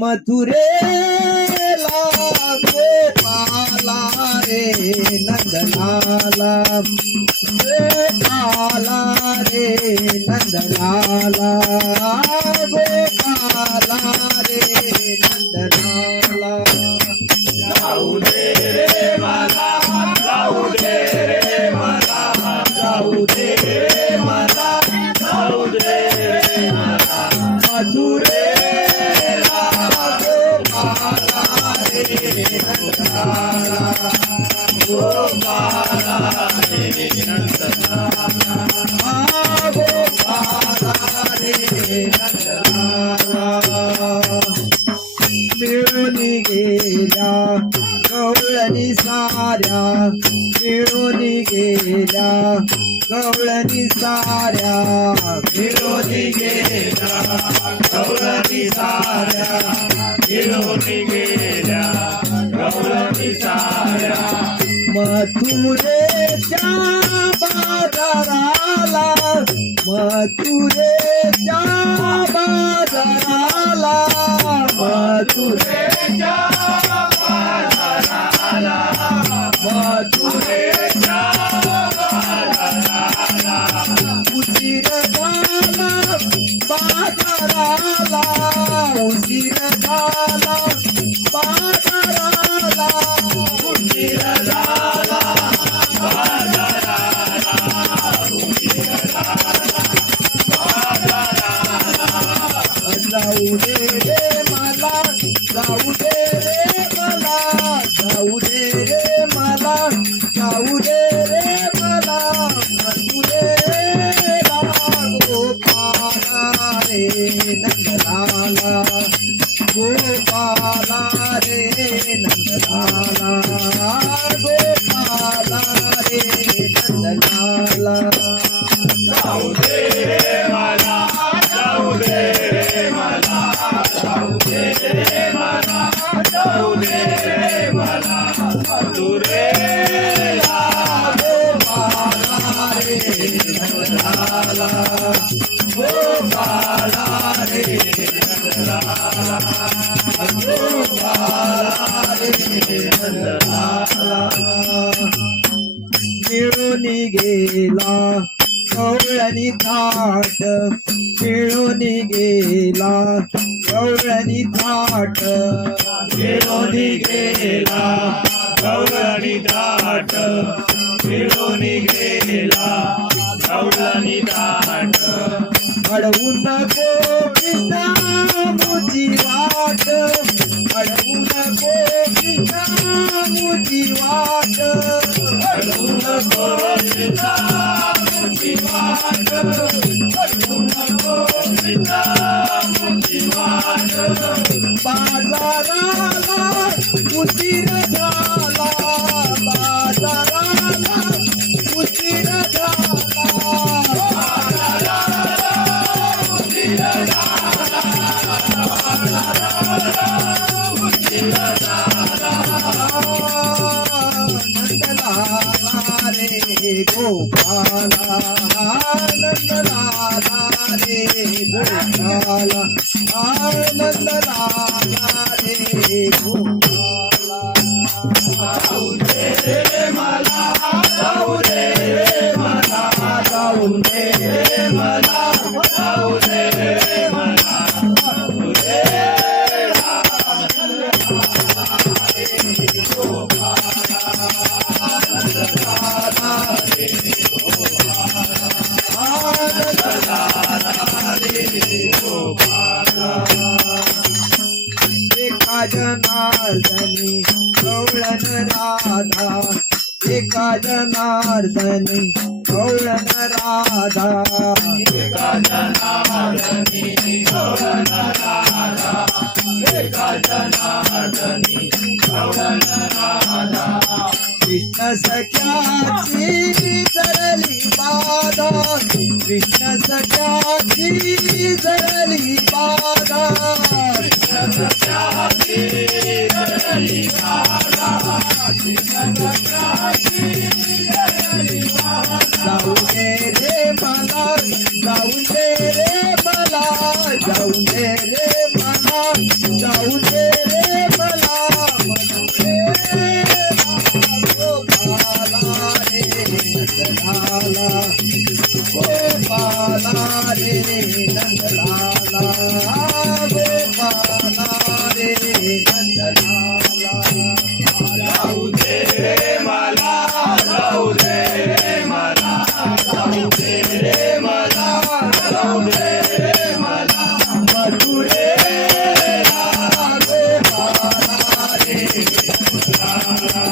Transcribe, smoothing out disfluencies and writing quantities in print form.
मथुरेला गोपाला रे नंदलाला गोपाला रे नंदलाला गोपाला रे नंदलाला जाऊ दे रे मला जाऊ दे रे मला जाऊ दे रे मला जाऊ दे रे मला मथुरेला गोपाला रे नंदलाला गोपाला रे नंदलाला गोपाला रे नंदलाला मिळून गेल्या कवळणी साऱ्या मिळून गेल्या कवळणी साऱ्या मिळून गेल्या कवळणी साऱ्या मिळून गेल्या कवळणी साऱ्या मथुरेच्या बाजाराला मथुरेच्या बाजाराला मथुरेच्या बाजाराला मथुरेच्या बाजाराला उशीर झाला बाजाराला उशीर झाला बाजाराला उशीर झाला बाजाराला उशीर झाला बाजाराला जाऊ दे रे मला जाऊ दे रे मला जाऊ दे रे मला जाऊ दे रे मला मथुरेला गोपाला रे नंदलाला गोपाला रे नंदलाला गोपाला रे नंदलाला जाऊ दे रे मला जाऊ दे रे मला जाऊ दे रे मला जाऊ दे रे मला मथुरेला गोपाला रे नंदलाला गोपाला रे नंदलाला गोपाला रे नंदलाला मिळून गेला कवळणी थाट मिळून गेला कवळणी थाट मिळून गेला गवळणी दाट मिळून गेला गवळणी दाट अडवू नको कृष्णा मुझी वाट अडवू नको कृष्णा मुझी वाट अडवू नको सीता मुझी वाट अडवू नको सीता मुझी वाट बाजाराला उशीर झाला बाजाराला उशीर झाला नंदलाला रे गोपाला नंदलाला रे गोपाला नंदलाला रे गोपाला जाऊ दे रे मला जाऊ दे रे मला जाऊ दे रे मला जाऊ दे रे मला मथुरेला एका जनार्दनी कवळण राधा एका जनार्दनी कवळण राधा एका जनार्दनी कवळण राधा एका जनार्दनी कवळण राधा कृष्ण सख्याची जरली बाधा कृष्ण सख्याची जरली बाधा जाऊ दे रे मला जाऊ दे रे मला जाऊ दे रे मला जाऊ दे रे मला म्हणू रे गोपाला रे नंदलाला गोपाला रे नंदलाला गोपाला रे नंदलाला जाऊ दे रे मला जाऊ दे रे मला जाऊ दे रे मला जाऊ दे रे मला मथुरेला गोपाला रे नंदलाला